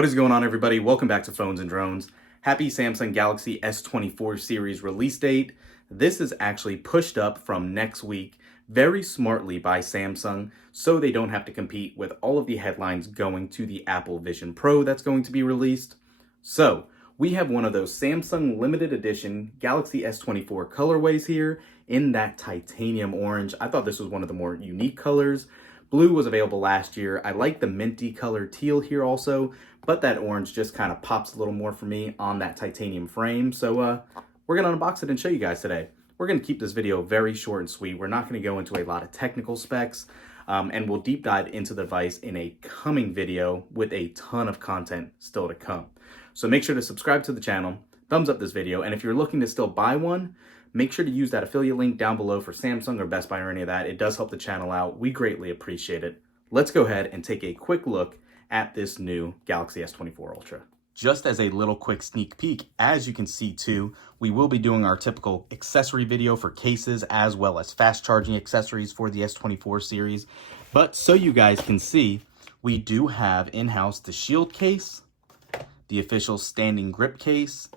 What is going on, everybody? Welcome back to Phones and Drones. Happy Samsung Galaxy S24 series release date. This is actually pushed up from next week very smartly by Samsung so they don't have to compete with all of the headlines going to the Apple Vision Pro that's going to be released. So we have one of those Samsung limited edition Galaxy S24 colorways here in that titanium orange. I thought this was one of the more unique colors. Blue was available last year. I like the minty color teal here also, but that orange just kind of pops a little more for me on that titanium frame. So we're going to unbox it and show you guys today. We're going to keep this video very short and sweet. We're not going to go into a lot of technical specs, and we'll deep dive into the device in a coming video with a ton of content still to come. So make sure to subscribe to the channel, thumbs up this video, and if you're looking to still buy one, make sure to use that affiliate link down below for Samsung or Best Buy or any of that. It does help the channel out. We greatly appreciate it. Let's go ahead and take a quick look at this new Galaxy S24 Ultra. Just as a little quick sneak peek, as you can see too, we will be doing our typical accessory video for cases as well as fast charging accessories for the S24 series. But so you guys can see, we do have in-house the Shield case, the official standing grip case,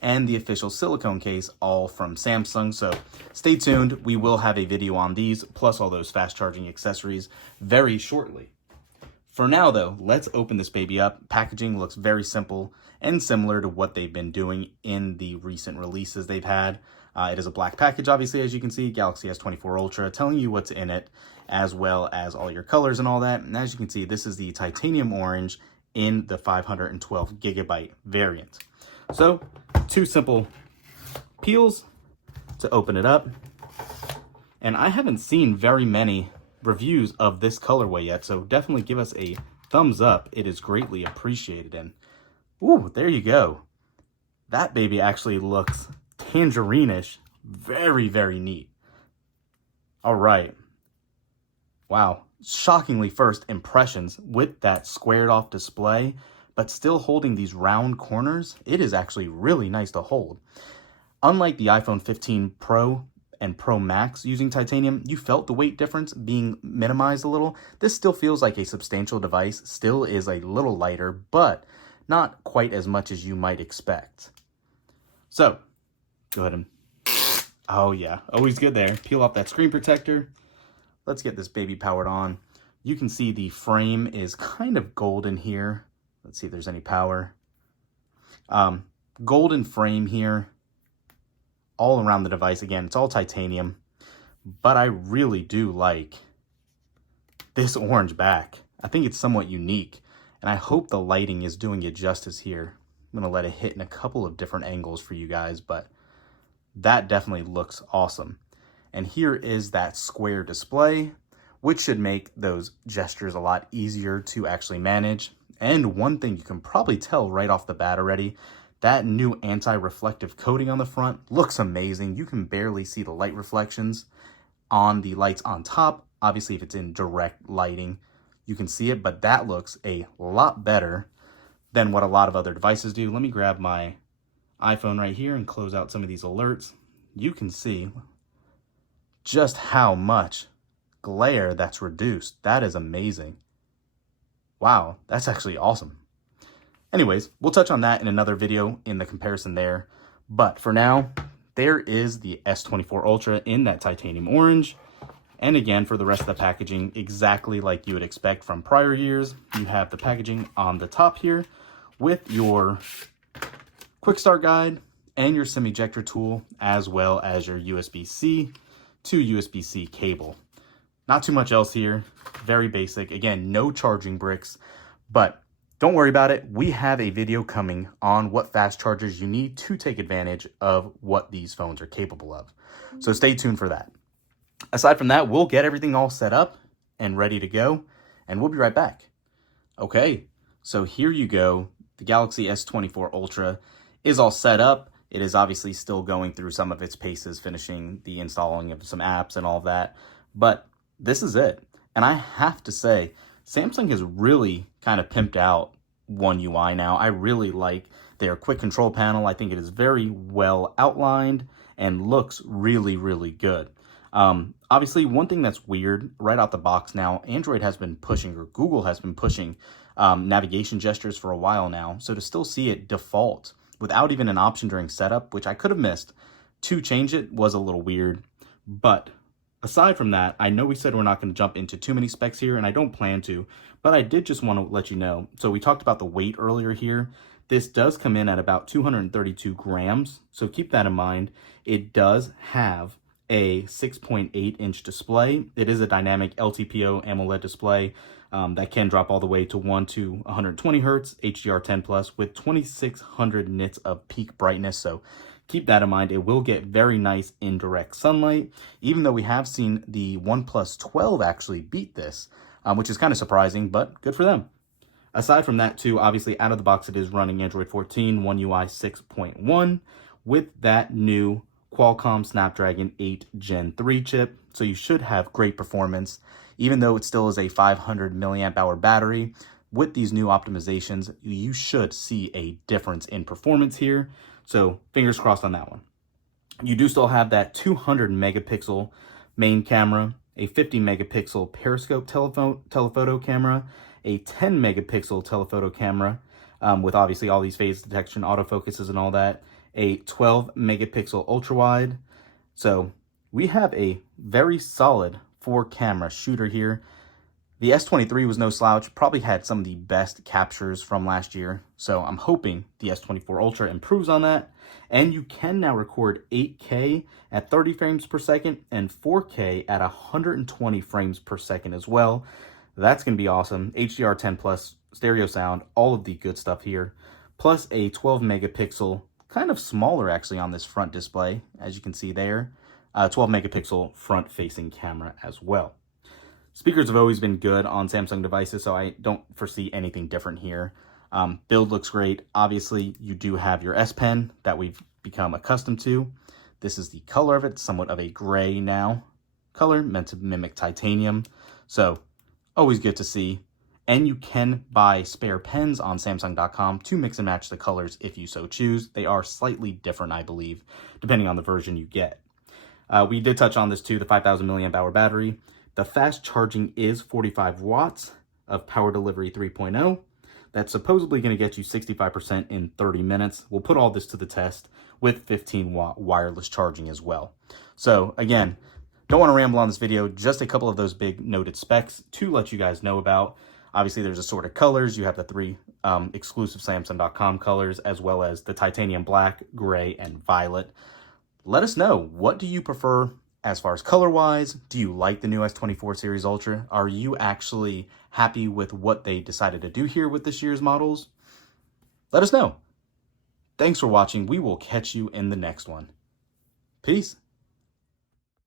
and the official silicone case, all from Samsung. So stay tuned. We will have a video on these, plus all those fast charging accessories very shortly. For now though, let's open this baby up. Packaging looks very simple and similar to what they've been doing in the recent releases they've had. It is a black package, obviously, as you can see, Galaxy S24 Ultra, telling you what's in it, as well as all your colors and all that. And as you can see, this is the titanium orange in the 512 gigabyte variant. So, two simple peels to open it up. And I haven't seen very many reviews of this colorway yet, so definitely give us a thumbs up. It is greatly appreciated. And, ooh, there you go. That baby actually looks tangerine-ish. Very, very neat. All right. Wow. Shockingly first impressions with that squared off display, but still holding these round corners. It is actually really nice to hold. Unlike the iPhone 15 Pro and Pro Max using titanium, you felt the weight difference being minimized a little. This still feels like a substantial device, still is a little lighter, but not quite as much as you might expect. So, go ahead and, oh yeah, always good there. Peel off that screen protector. Let's get this baby powered on. You can see the frame is kind of golden here. Let's see if there's any power. Golden frame here all around the device. Again, it's all titanium, but I really do like this orange back. I think it's somewhat unique, and I hope the lighting is doing it justice here. I'm going to let it hit in a couple of different angles for you guys, but that definitely looks awesome. And here is that square display, which should make those gestures a lot easier to actually manage. And one thing you can probably tell right off the bat already, that new anti-reflective coating on the front looks amazing. You can barely see the light reflections on the lights on top. Obviously, if it's in direct lighting, you can see it, but that looks a lot better than what a lot of other devices do. Let me grab my iPhone right here and close out some of these alerts. You can see just how much glare that's reduced. That is amazing. Wow, that's actually awesome. Anyways, we'll touch on that in another video in the comparison there. But for now, there is the S24 Ultra in that titanium orange. And again, for the rest of the packaging, exactly like you would expect from prior years, you have the packaging on the top here with your quick start guide and your SIM ejector tool, as well as your USB-C to USB-C cable. Not too much else here. Very basic. Again, no charging bricks, but don't worry about it. We have a video coming on what fast chargers you need to take advantage of what these phones are capable of. So stay tuned for that. Aside from that, we'll get everything all set up and ready to go, and we'll be right back. Okay, so here you go. The Galaxy S24 Ultra is all set up. It is obviously still going through some of its paces, finishing the installing of some apps and all of that, but this is it. And I have to say, Samsung has really kind of pimped out One UI now. I really like their quick control panel. I think it is very well outlined and looks really, really good. Obviously, one thing that's weird right out the box now, Android has been pushing, or Google has been pushing navigation gestures for a while now. So to still see it default without even an option during setup, which I could have missed, to change it was a little weird. But aside from that, I know we said we're not going to jump into too many specs here, and I don't plan to, but I did just want to let you know. So we talked about the weight earlier here. This does come in at about 232 grams, so keep that in mind. It does have a 6.8-inch display. It is a dynamic LTPO AMOLED display that can drop all the way to 1 to 120 hertz, HDR10 plus with 2600 nits of peak brightness. So keep that in mind. It will get very nice in direct sunlight, even though we have seen the OnePlus 12 actually beat this, which is kind of surprising, but good for them. Aside from that too, obviously out of the box, it is running Android 14, One UI 6.1 with that new Qualcomm Snapdragon 8 Gen 3 chip. So you should have great performance, even though it still is a 500 milliamp hour battery. With these new optimizations, you should see a difference in performance here. So fingers crossed on that one. You do still have that 200 megapixel main camera, a 50 megapixel periscope telephoto camera, a 10 megapixel telephoto camera with obviously all these phase detection, autofocuses and all that, a 12 megapixel ultra wide. So we have a very solid 4-camera shooter here. The S23 was no slouch, probably had some of the best captures from last year. So I'm hoping the S24 Ultra improves on that. And you can now record 8K at 30 frames per second and 4K at 120 frames per second as well. That's going to be awesome. HDR10 plus, stereo sound, all of the good stuff here. Plus a 12 megapixel, kind of smaller actually on this front display, as you can see there. 12 megapixel front facing camera as well. Speakers have always been good on Samsung devices, so I don't foresee anything different here. Build looks great. Obviously, you do have your S Pen that we've become accustomed to. This is the color of it, somewhat of a gray now color, meant to mimic titanium. So always good to see. And you can buy spare pens on Samsung.com to mix and match the colors if you so choose. They are slightly different, I believe, depending on the version you get. We did touch on this too, the 5,000 milliamp hour battery. The fast charging is 45 watts of power delivery 3.0. That's supposedly going to get you 65% in 30 minutes. We'll put all this to the test with 15-watt wireless charging as well. So again, don't want to ramble on this video, just a couple of those big noted specs to let you guys know about. Obviously, there's assorted colors. You have the 3 exclusive Samsung.com colors, as well as the titanium black, gray, and violet. Let us know, what do you prefer as far as color-wise? Do you like the new S24 Series Ultra? Are you actually happy with what they decided to do here with this year's models? Let us know. Thanks for watching. We will catch you in the next one. Peace.